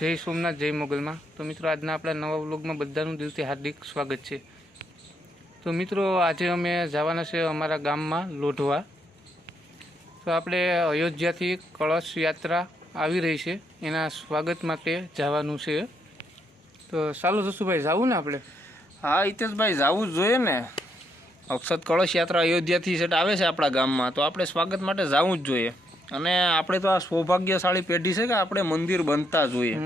જય સોમનાથ, જય મોગલમાં. તો મિત્રો, આજના આપણા નવા વ્લોગમાં બધાનું દિલથી હાર્દિક સ્વાગત છે. તો મિત્રો, આજે અમે જવાના છે અમારા ગામમાં લોઢવા. તો આપણે અયોધ્યાથી કળશ યાત્રા આવી રહી છે, એના સ્વાગત માટે જવાનું છે. તો ચાલો જશુભાઈ, જવું ને આપણે? હા હિતેશભાઈ, જવું જ જોઈએ ને. અક્ષત કળશ યાત્રા અયોધ્યાથી સેટ આવે છે આપણા ગામમાં, તો આપણે સ્વાગત માટે જવું જ જોઈએ. અને આપણે તો આ સૌભાગ્યશાળી પેઢી છે કે આપણે મંદિર બનતા જોઈએ.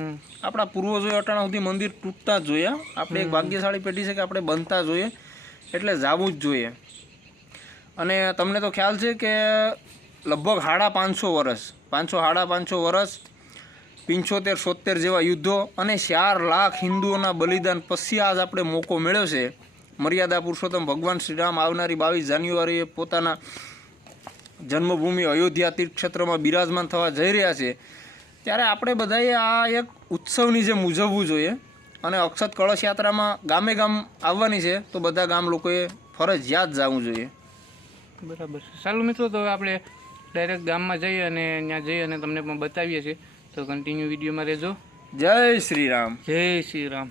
આપણા પૂર્વજોએ અટાણા સુધી મંદિર તૂટતા જ જોઈએ. આપણે એક ભાગ્યશાળી પેઢી છે કે આપણે બનતા જોઈએ, એટલે જવું જ જોઈએ. અને તમને તો ખ્યાલ છે કે લગભગ 550 વર્ષ 550 વર્ષ 75-70 જેવા યુદ્ધો અને 4 લાખ હિન્દુઓના બલિદાન પછી આજ આપણે મોકો મળ્યો છે. મર્યાદા પુરુષોત્તમ ભગવાન શ્રીરામ આવનારી 22 જાન્યુઆરીએ પોતાના જન્મભૂમિ અયોધ્યા તીર્થક્ષેત્રમાં બિરાજમાન થવા જઈ રહ્યા છે. ત્યારે આપણે બધાએ આ એક ઉત્સવની જેમ ઉજવવું જોઈએ. અને અક્ષત કળશ યાત્રામાં ગામે ગામ આવવાની છે, તો બધા ગામ લોકોએ ફરજિયાત જવું જોઈએ. બરાબર છે. ચાલો મિત્રો, તો આપણે ડાયરેક્ટ ગામમાં જઈએ અને ત્યાં જઈએ અને તમને પણ બતાવીએ છીએ. તો કન્ટિન્યુ વિડીયોમાં રહેજો. જય શ્રી રામ. જય શ્રી રામ.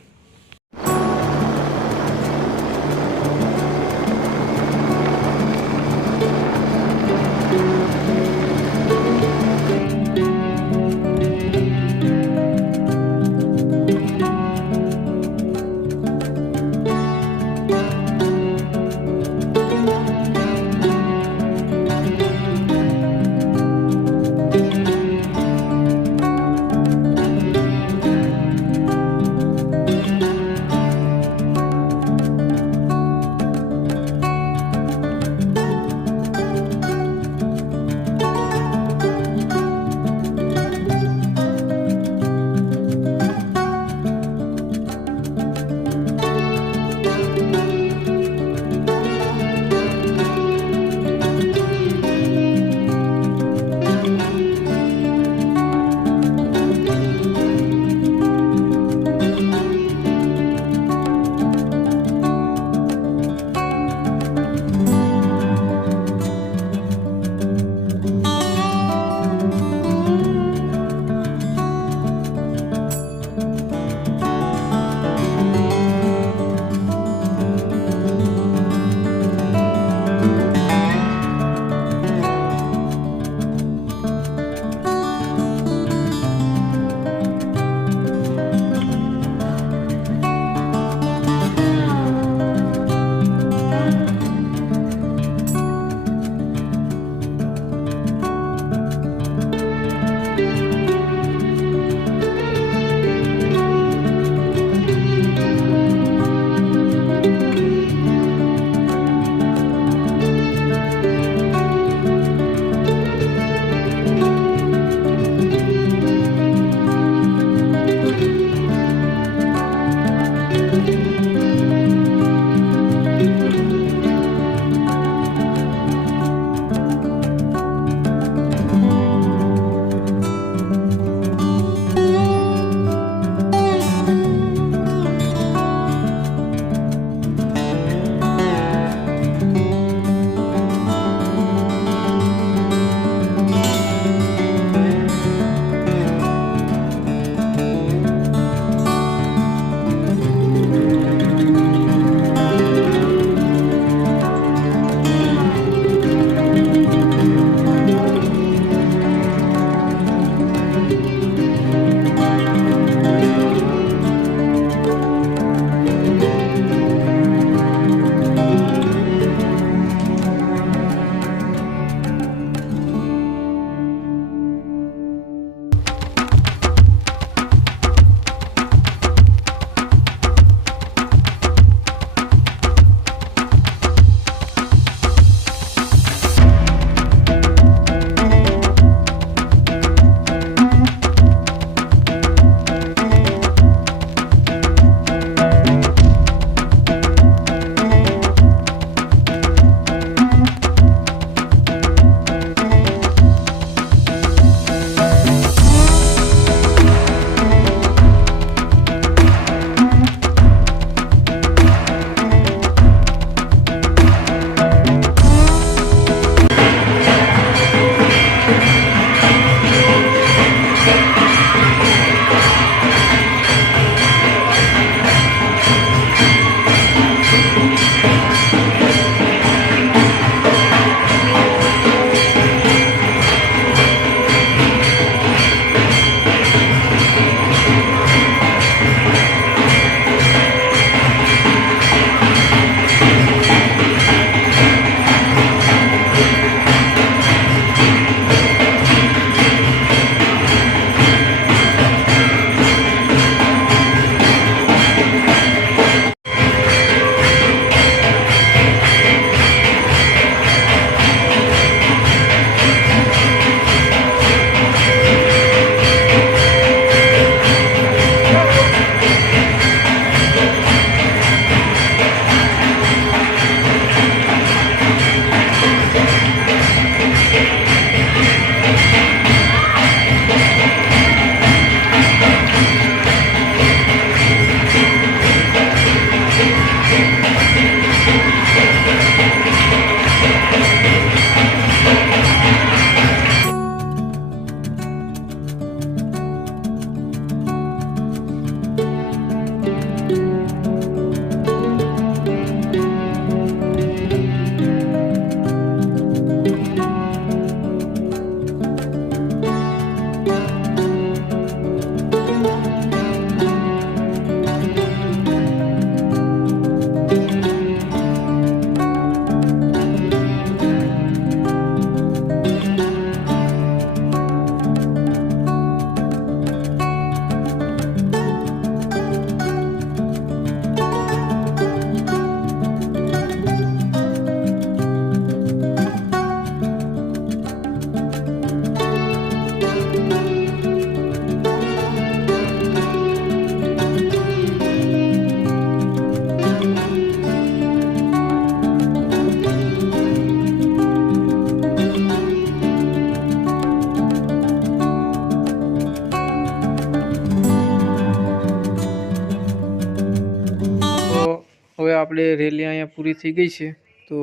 આપણે રેલી અહીંયા પૂરી થઈ ગઈ છે. તો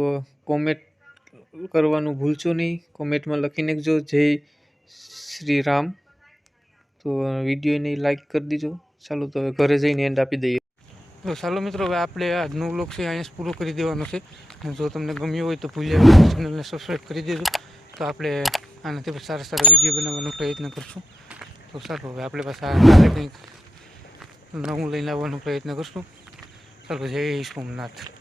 કોમેન્ટ કરવાનું ભૂલશો નહીં. કોમેન્ટમાં લખી નાખજો જય શ્રી રામ. તો વિડીયોને લાઈક કરી દીજો. ચાલો તો હવે ઘરે જઈને એન્ડ આપી દઈએ. તો ચાલો મિત્રો, હવે આપણે આજનો વ્લોગ છે અહીંયા પૂરો કરી દેવાનો છે. અને જો તમને ગમ્યું હોય તો ભૂલ્યા ચેનલને સબસ્ક્રાઈબ કરી દેજો. તો આપણે આનાથી સારા સારા વિડીયો બનાવવાનો પ્રયત્ન કરશું. તો ચાલો હવે આપણે પાછા કાલે કંઈક નવું લઈને આવવાનો પ્રયત્ન કરશું. ચાલો, જય સોમનાથ.